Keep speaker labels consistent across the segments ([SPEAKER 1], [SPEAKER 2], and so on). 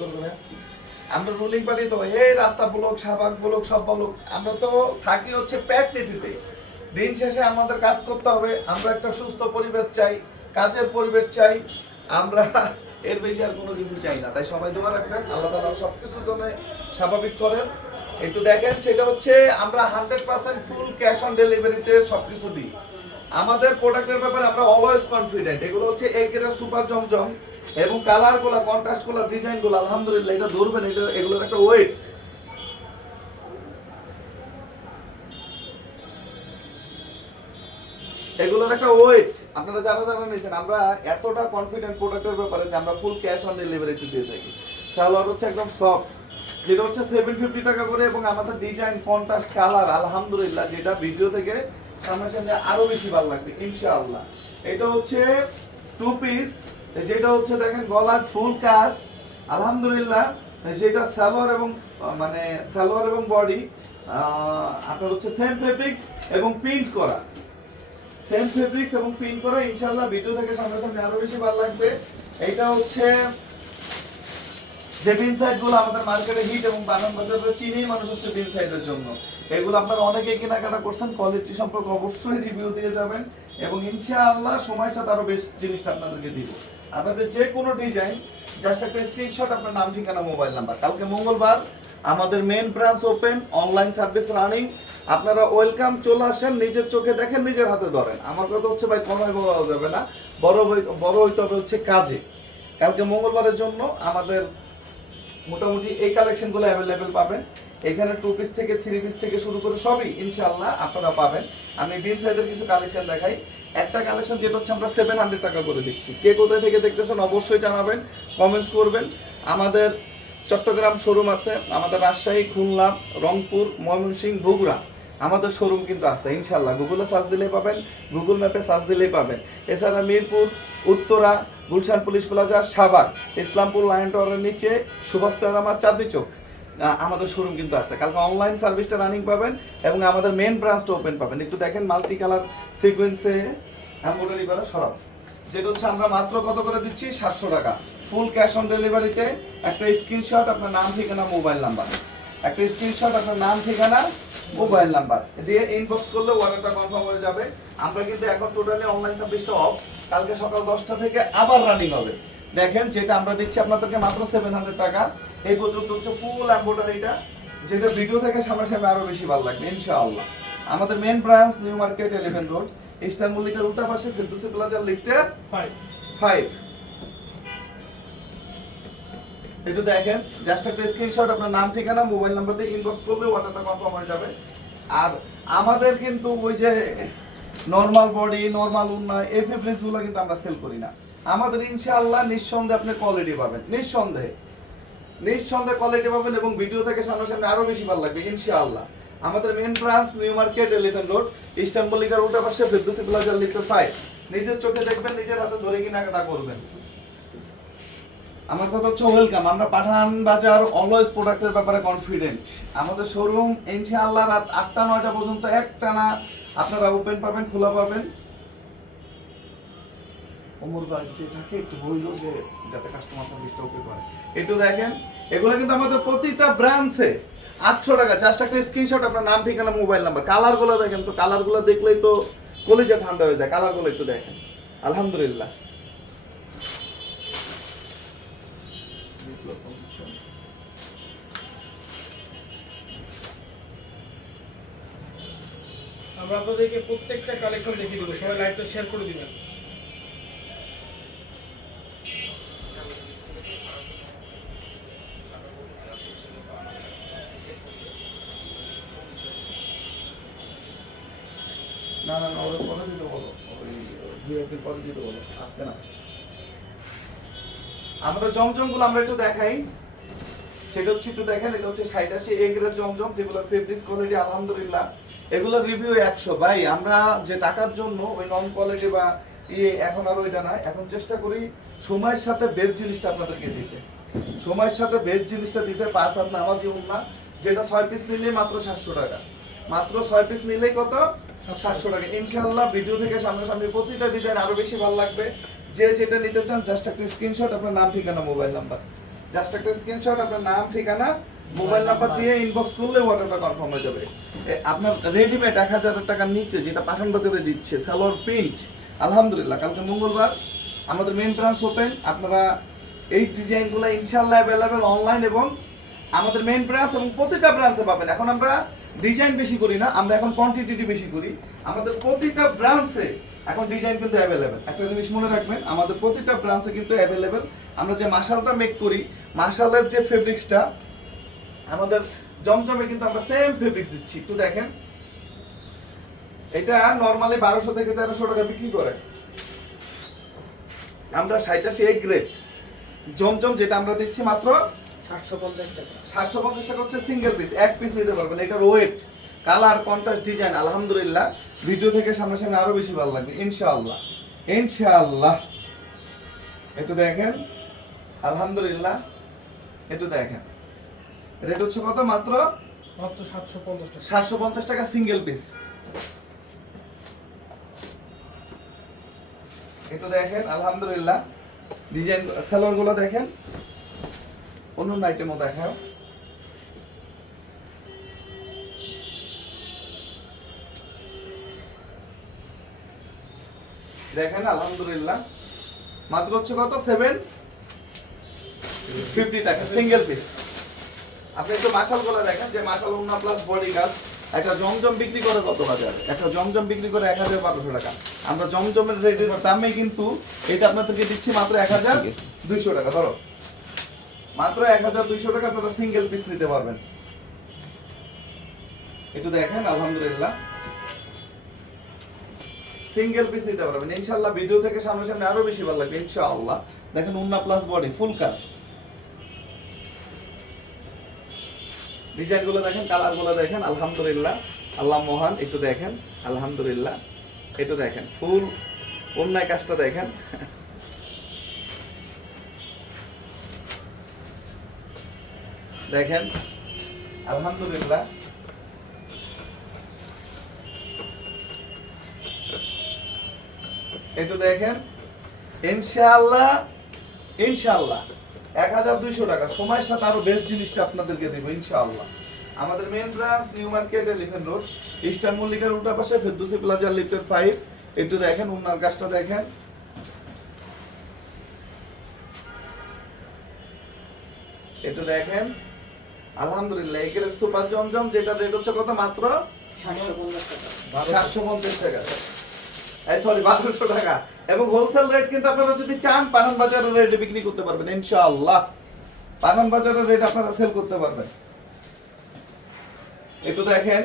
[SPEAKER 1] করবে না। আমরা রুলিং পার্টি তো, এই রাস্তা ব্লক, শাহবাগ ব্লক, সব ব্লক, আমরা তো থাকি হচ্ছে প্যাট নীতিতে দিন শেষে আমাদের কাজ করতে হবে, আমরা একটা সুস্থ পরিবেশ চাই, কাজের পরিবেশ চাই, আমরা এর বেশি আর কোনো কিছু চাই না। তাই সবাই দোয়া রাখবেন, আল্লাহ তালা সব কিছুর জন্য স্বাভাবিক করেন। একটু দেখেন, সেটা হচ্ছে আমরা hundred percent full cash on ডেলিভারিতে সব কিছু দিই। আমাদের প্রোডাক্টের ব্যাপারে আমরা অলওয়েজ কনফিডেন্ট এগুলো হচ্ছে একের সুপার জমজম। এবং কালারগুলা কন্ট্রাস্টগুলা ডিজাইনগুলো, আলহামদুলিল্লাহ, এটা ধরবেন, এটা এগুলোর একটা ওয়েট এগুলোর একটা ওয়েট আপনারা যারা যারা নিয়েছেন আমরা এতটা কনফিডেন্ট প্রোডাক্টের ব্যাপারে যে আমরা ফুল ক্যাশ অন ডেলিভারিতে দিয়ে থাকি। সালোয়ার হচ্ছে একদম সফট যেটা হচ্ছে সেভেন ফিফটি টাকা করে এবং আমাদের ডিজাইন কন্ট্রাস্ট কালার আলহামদুলিল্লাহ, যেটা ভিডিও থেকে সামনাসামনি আরও বেশি ভালো লাগবে, ইনশাআল্লাহ। এটা হচ্ছে টু পিস যেটা হচ্ছে দেখেন, গলায় ফুল কাজ, আলহামদুলিল্লাহ। যেটা সালোয়ার এবং মানে সালোয়ার এবং বডি আপনার হচ্ছে সেম ফেব্রিক্স এবং প্রিন্ট করা। সেম ফেব্রিক্স এবং পিন করা, ইনশাআল্লাহ ভিডিও থেকে সামনাসামনি আরও বেশি ভালো লাগবে। এইটা হচ্ছে যে বিন সাইজগুলো আমাদের মার্কেটে হিট এবং বানান বাজারে চিনি মানুষ হচ্ছে বিন সাইজের জন্য। এগুলো আপনারা অনেকে কেনাকাটা করছেন কোয়ালিটি সম্পর্কে অবশ্যই রিভিউ দিয়ে যাবেন এবং ইনশাআল্লাহ সময়ের সাথে আরও বেস্ট জিনিসটা আপনাদেরকে দিব। আপনাদের যে কোনো ডিজাইন জাস্ট একটা স্ক্রিনশট আপনার নাম, ঠিকানা মোবাইল নাম্বার কালকে মঙ্গলবার আমাদের main branch open online service running আপনারা ওয়েলকাম চলে আসেন, নিজের চোখে দেখেন, নিজের হাতে ধরেন। আমার কথা হচ্ছে, ভাই কোনো বলা যাবে না। বড় বড় হইতে হবে হচ্ছে কাজে। কালকে মঙ্গলবারের জন্য আমাদের মোটামুটি এই কালেকশনগুলো অ্যাভেলেবেল পাবেন। এখানে টু পিস থেকে থ্রি পিস থেকে শুরু করে সবই ইনশাল্লাহ আপনারা পাবেন। আমি বিন সাইজের কিছু কালেকশন দেখাই। একটা কালেকশন যেটা হচ্ছে আমরা সেভেন হান্ড্রেড টাকা করে দিচ্ছি। কে কোথায় থেকে দেখতেছেন অবশ্যই জানাবেন কমেন্টস করবেন। আমাদের চট্টগ্রাম শোরুম আছে, আমাদের রাজশাহী, খুলনা, রংপুর, ময়মনসিংহ, বগুড়া। আমাদের শোরুম কিন্তু আছে ইনশাল্লাহ গুগলে সার্চ দিলেই পাবেন গুগল ম্যাপে সার্চ দিলেই পাবেন। এছাড়া Mirpur, Uttara, Gulshan police plaza, Savar, Islampur line টাওয়ারের নিচে, সুভাষ আমার চাঁদনি চোখ আমাদের শোরুম কিন্তু আছে। কালকে অনলাইন সার্ভিসটা রানিং পাবেন এবং আমাদের মেন ব্রাঞ্চটা ওপেন পাবেন। একটু দেখেন মাল্টি কালার সিকোয়েন্সে এমব্রয়ডারি করা সরব যেটা হচ্ছে আমরা মাত্র কত করে দিচ্ছি? সাতশো টাকা। ফুল ক্যাশ অন ডেলিভারিতে একটা স্ক্রিনশট আপনার নাম, ঠিকানা মোবাইল নাম্বার একটা স্ক্রিনশট আপনার নাম, ঠিকানা মোবাইল নাম্বার দিয়ে ইনবক্স করলে অর্ডারটা কনফার্ম হয়ে যাবে। আমরা কিন্তু এখন টোটালি অনলাইন সার্ভিসটা অফ কালকে সকাল দশটা থেকে আবার রানিং হবে। দেখেন যেটা আমরা দিচ্ছি আপনাদেরকে মাত্র সেভেন হান্ড্রেড টাকা। এই পর্যন্ত হচ্ছে ফুল এম্বোডারিটা যেটা ভিডিও থেকে সামনাসামনি আরও বেশি ভালো লাগবে ইনশাআল্লাহ। আমাদের main branch New Market Elephant Road Eastern মল্লিকার উল্টা পাশে ফেরদৌসি প্লাজার
[SPEAKER 2] ফাইভ
[SPEAKER 1] ফাইভ একটু দেখেন জাস্ট একটা স্ক্রিনশট আপনার নাম ঠিকানা মোবাইল নাম্বার দিয়ে ইনবক্স করলে অর্ডারটা কনফার্ম হয়ে যাবে। আর আমাদের কিন্তু ওই যে নর্মাল বডি নর্মাল উন্নয় এই ফেব্রিক্সগুলো কিন্তু আমরা সেল করি না। আমাদের ইনশাআল্লাহ নিঃসন্দেহে আপনি কোয়ালিটি পাবেন। নিঃসন্দেহে। নিঃসন্দেহে কোয়ালিটি পাবেন এবং ভিডিও থেকে সামনাসামনি আরও বেশি ভালো লাগবে, ইনশাআল্লাহ। আমাদের main branch New Market Elephant Road Eastern মল্লিকার উল্টা পাশে ফেরদৌসি প্লাজার লিখতে ফাইভ নিজের চোখে দেখবেন, নিজের হাতে ধরে কিনা কেনাকাটা করবেন। আমার কথা হচ্ছে ওয়েলকাম আমরা পাঠান বাজার অলওয়েজ প্রোডাক্টের ব্যাপারে কনফিডেন্ট আমাদের শোরুম ইনশাআল্লাহ রাত আটটা, নয়টা পর্যন্ত একটানা আপনারা ওপেন পাবেন, খোলা পাবেন। অমর ভাই যে থাকে, একটু বলল যে যাতে কাস্টমার সার্ভিসটা ওকে একটু দেখেন, এগুলো কিন্তু আমাদের প্রতিটা ব্রাঞ্চে আটশো টাকা জাস্ট একটা স্ক্রিনশট আপনার নাম, ঠিকানা মোবাইল নাম্বার কালারগুলো দেখেন তো কালারগুলো দেখলেই তো কলিজা ঠান্ডা হয়ে যায় কালারগুলো একটু দেখেন। আলহামদুলিল্লাহ।
[SPEAKER 2] আমরা আপনাদেরকে প্রত্যেকটা কালেকশন দেখিয়ে দেবো, সবাই লাইভটা শেয়ার করে দিবেন।
[SPEAKER 1] না না ওরা পরে দিতে বলো। ওই দুই দিতে বলো। আজকে না। আমাদের জমজমগুলো আমরা একটু দেখাই। সেটা হচ্ছে একটু দেখেন, এটা হচ্ছে ষাট আশি এগুলোর জমজম যেগুলো ফেব্রিক্স কোয়ালিটি আলহামদুলিল্লাহ। এগুলোর রিভিউ একশো। ভাই, আমরা যে টাকার জন্য ওই নন কোয়ালিটি বা ইয়ে এখন আর ওইটা না, এখন চেষ্টা করি সময়ের সাথে বেস্ট জিনিসটা আপনাদেরকে দিতে। সময়ের সাথে বেস্ট জিনিসটা দিতে পাঁচ হাত নামাজি না যেটা ছয় পিস নিলেই মাত্র সাতশো টাকা। মাত্র ছয় পিস নিলেই কত? সাতশো টাকা। ইনশাল্লাহ ভিডিও থেকে সামনাসামনি প্রতিটা ডিজাইন আরও বেশি ভালো লাগবে। যে যেটা নিতে চান জাস্ট একটা স্ক্রিনশট আপনার নাম, ঠিকানা মোবাইল নাম্বার জাস্ট একটা স্ক্রিনশট আপনার নাম, ঠিকানা মোবাইল নাম্বার দিয়ে ইনবক্স করলে অর্ডারটা কনফার্ম হয়ে যাবে। আপনার রেডিমেড এক হাজার টাকার নিচে যেটা পাঠান বাজারে দিচ্ছে সালোয়ার প্রিন্ট আলহামদুলিল্লাহ, কালকে মঙ্গলবার আমাদের মেন ব্রাঞ্চ ওপেন আপনারা এই ডিজাইনগুলো ইনশাল্লাহ অ্যাভেলেবেল অনলাইন এবং আমাদের মেইন ব্রাঞ্চ এবং প্রতিটা ব্রাঞ্চে পাবেন। এখন আমরা ডিজাইন বেশি করি না, আমরা এখন কোয়ান্টিটি বেশি করি। আমাদের প্রতিটা ব্রাঞ্চে এখন ডিজাইন কিন্তু অ্যাভেলেবেল একটা জিনিস মনে রাখবেন, আমাদের প্রতিটা ব্রাঞ্চে কিন্তু অ্যাভেলেবেল আমরা যে মাসালটা মেক করি মাসালের যে ফেব্রিক্সটা আমাদের জমজমে কিন্তু আমরা সেম ফেব্রিক্স দিচ্ছি। একটু দেখেন। এটা নর্মালি বারোশো থেকে তেরোশো টাকা বিক্রি করে। আমরা সাইটা সেই গ্রেড জমজম যেটা আমরা দিচ্ছি মাত্র
[SPEAKER 2] সাতশো পঞ্চাশ টাকা।
[SPEAKER 1] সাতশো পঞ্চাশ টাকা হচ্ছে সিঙ্গেল পিস এক পিস নিতে পারবেন। এটার ওয়েট কালার কন্ট্রাস্ট ডিজাইন আলহামদুলিল্লাহ। ভিডিও থেকে সামনাসামনি আরও বেশি ভালো লাগবে ইনশাআল্লাহ। ইনশাআল্লাহ। একটু দেখেন। আলহামদুলিল্লাহ। একটু দেখেন। রেট হচ্ছে কত মাত্র?
[SPEAKER 2] মাত্র সাতশো পঞ্চাশ টাকা।
[SPEAKER 1] সাতশো পঞ্চাশ টাকা সিঙ্গেল পিস একটু দেখেন আলহামদুলিল্লাহ। ডিজাইন সেলরগুলো দেখেন। অন্য আইটেমও দেখাও। দেখেন আলহামদুলিল্লাহ। মাত্র হচ্ছে কত? সেভেন ফিফটি টাকা সিঙ্গেল পিস আপনি একটু মাশালগুলো দেখেন যে মাশাল উন্না প্লাস বডি গাছ একটা জমজম বিক্রি করে কত বাজার? একটা জমজম বিক্রি করে এক হাজার বারোশো টাকা। আমরা জমজমের রেটের দামে কিন্তু এটা আপনাদেরকে দিচ্ছি মাত্র এক হাজার দুইশো টাকা ধরো। মাত্র এক হাজার দুইশো টাকা আপনারা সিঙ্গেল পিস নিতে পারবেন। একটু দেখেন, আলহামদুলিল্লাহ। সিঙ্গেল পিস নিতে পারবেন। ইনশাআল্লাহ ভিডিও থেকে সামনাসামনি আরও বেশি ভালো লাগবে, ইনশাআল্লাহ। দেখেন, উন্না প্লাস বডি ফুল কাজ। ডিজাইনগুলো দেখেন কালারগুলো দেখেন, আলহামদুলিল্লাহ। আল্লাহ মহান, একটু দেখেন, আলহামদুলিল্লাহ। একটু দেখেন ফুল অন্যায় কাজটা দেখেন। দেখেন, আলহামদুলিল্লাহ। একটু দেখেন, ইনশাআল্লাহ ইনশাআল্লাহ। এক হাজার দুইশো টাকা, সময়ের সাথে আরও বেস্ট জিনিসটা আপনাদেরকে দেবো, ইনশাআল্লাহ। আমাদের main branch New Market Elephant Road Eastern মল্লিকার উল্টা পাশে ফেরদুসি প্লাজা লিফটের ফাইভ একটু দেখেন উনার কাজটা দেখেন। একটু দেখেন আলহামদুলিল্লাহ এগের সুপার জমজম যেটা রেট হচ্ছে কত মাত্র?
[SPEAKER 2] টাকা।
[SPEAKER 1] সাতশো পঞ্চাশ টাকা। এই সরি বারোশো টাকা। এবং হোলসেল রেট কিন্তু আপনারা যদি চান পাঠান বাজারের রেটে বিক্রি করতে পারবেন ইনশাআল্লাহ। পাঠান বাজারের রেট আপনারা সেল করতে পারবেন। একটু দেখেন।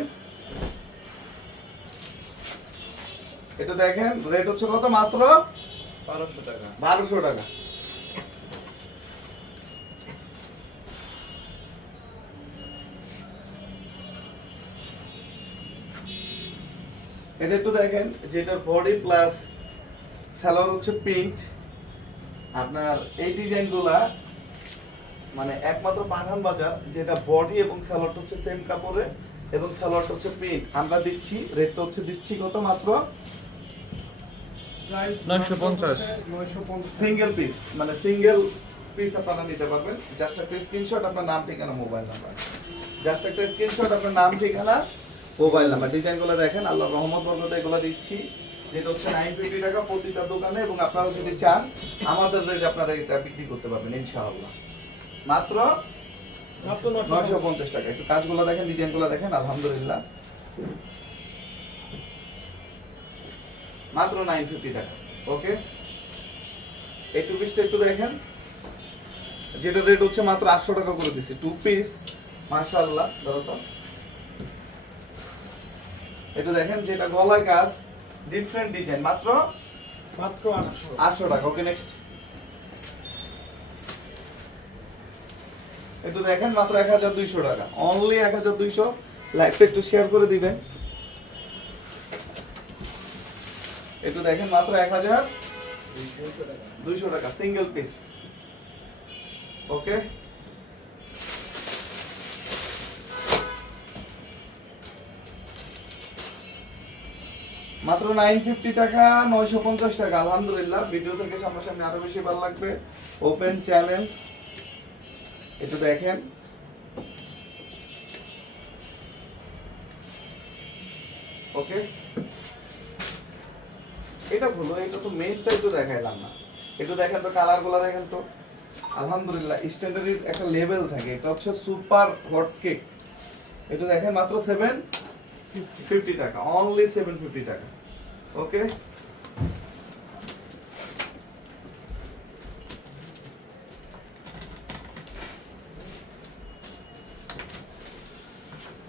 [SPEAKER 1] একটু দেখেন রেট হচ্ছে কত মাত্র?
[SPEAKER 2] বারোশো টাকা।
[SPEAKER 1] বারোশো টাকা। এটা একটু দেখেন যে এটার বডি প্লাস স্যালোর হচ্ছে প্রিন্ট আপনার এই ডিজাইনগুলা মানে একমাত্র পাঠান বাজার যেটা বডি এবং স্যালোয়ারটা হচ্ছে সেম কাপড়ে এবং স্যালোয়ারটা হচ্ছে প্রিন্ট আমরা দিচ্ছি রেটটা হচ্ছে দিচ্ছি কত মাত্র?
[SPEAKER 2] নয়শো পঞ্চাশ। নয়শো পঞ্চাশ।
[SPEAKER 1] সিঙ্গেল পিস মানে সিঙ্গেল পিস আপনারা নিতে পারবেন। জাস্ট একটা স্ক্রিনশট আপনার নাম ঠিকানা মোবাইল নাম্বার জাস্ট একটা স্ক্রিনশট আপনার নাম ঠিকানা মোবাইল নাম্বার ডিজাইনগুলো দেখেন, আল্লাহ রহমত বরকতে এগুলো দিচ্ছি। যেটা হচ্ছে নাইন ফিফটি টাকা প্রতিটা দোকানে এবং আপনারা যদি চান, আমাদের রেটে আপনারা এটা বিক্রি করতে পারবেন, ইনশাআল্লাহ। মাত্র
[SPEAKER 2] নয়শো
[SPEAKER 1] পঞ্চাশ টাকা। একটু কাজগুলো দেখেন ডিজাইনগুলো দেখেন, আলহামদুলিল্লাহ। মাত্র নাইন ফিফটি টাকা। ওকে এই টু পিসটা একটু দেখেন। যেটা রেট হচ্ছে মাত্র আটশো টাকা করে দিচ্ছি। টু পিস মাশাআল্লাহ, ধরো তো একটু দেখেন যেটা গলায় কাজ ডিফারেন্ট ডিজাইন মাত্র
[SPEAKER 2] মাত্র আটশো।
[SPEAKER 1] আটশো টাকা ওকে নেক্সট একটু দেখেন মাত্র এক হাজার দুইশো টাকা। অনলি এক হাজার দুইশো। লাইভটা একটু শেয়ার করে দিবেন। একটু দেখেন মাত্র এক হাজার
[SPEAKER 2] দুইশো টাকা।
[SPEAKER 1] দুইশো টাকা সিঙ্গেল পিস ওকে মাত্র নাইন ফিফটি টাকা, নয়শো পঞ্চাশ টাকা। আলহামদুলিল্লাহ ভিডিও থেকে সামনাসামনি আরও বেশি ভালো লাগবে। ওপেন চ্যালেঞ্জ এটা দেখেন। ওকে এটা হলো এটা তো মেইনটা একটু দেখাইলাম না। একটু দেখেন তো কালারগুলা দেখেন তো। আলহামদুলিল্লাহ স্ট্যান্ডার্ডের একটা লেভেল থাকে। এটা হচ্ছে সুপার হট কেক এটা দেখেন মাত্র সেভেন ফিফটি টাকা। অনলি সেভেন ফিফটি টাকা। ওকে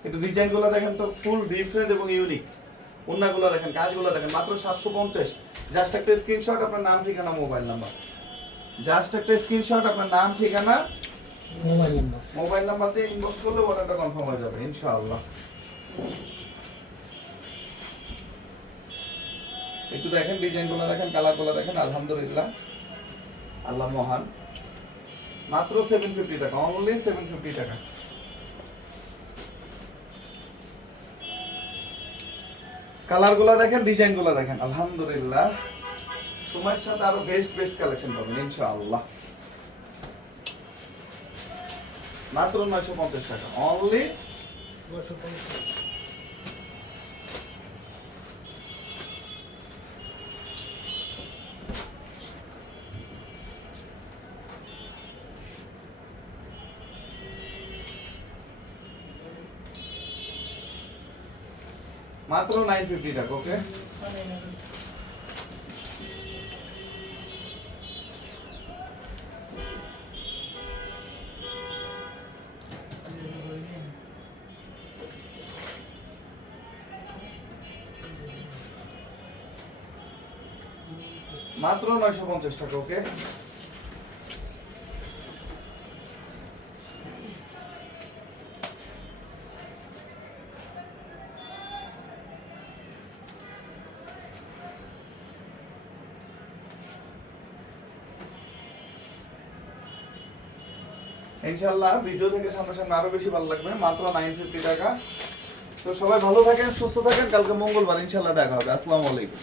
[SPEAKER 1] একটু ডিজাইনগুলো দেখেন তো ফুল ডিফারেন্ট এবং ইউনিক অন্যগুলো দেখেন কাজগুলো দেখেন মাত্র সাতশো পঞ্চাশ। জাস্ট একটা স্ক্রিনশট আপনার নাম ঠিকানা মোবাইল নাম্বার জাস্ট একটা স্ক্রিনশট আপনার নাম ঠিকানা
[SPEAKER 2] মোবাইল নাম্বার
[SPEAKER 1] মোবাইল নাম্বার দিয়ে ইনবক্স করলে অর্ডারটা কনফার্ম হয়ে যাবে ইনশাআল্লাহ। একটু দেখেন ডিজাইনগুলো দেখেন, কালারগুলো দেখেন, আলহামদুলিল্লাহ। আল্লাহ মহান। মাত্র সেভেন ফিফটি টাকা অনলি সেভেন ফিফটি টাকা। কালারগুলো দেখেন, ডিজাইনগুলো দেখেন, আলহামদুলিল্লাহ। সময়ের সাথে আরও বেস্ট বেস্ট কালেকশন পাবেন, ইনশাআল্লাহ। মাত্র নয়শো পঞ্চাশ টাকা অনলি
[SPEAKER 2] নয়শো পঞ্চাশ।
[SPEAKER 1] মাত্র নাইন ফিফটি টাকা ওকে মাত্র নয়শো পঞ্চাশ টাকা ওকে ইনশাল্লাহ ভিডিও থেকে সামনে সামনে আরও বেশি ভালো লাগবে। মাত্র নাইন ফিফটি টাকা। তো সবাই ভালো থাকেন, সুস্থ থাকেন, কালকে মঙ্গলবার ইনশাল্লাহ দেখা হবে। আসসালামু আলাইকুম।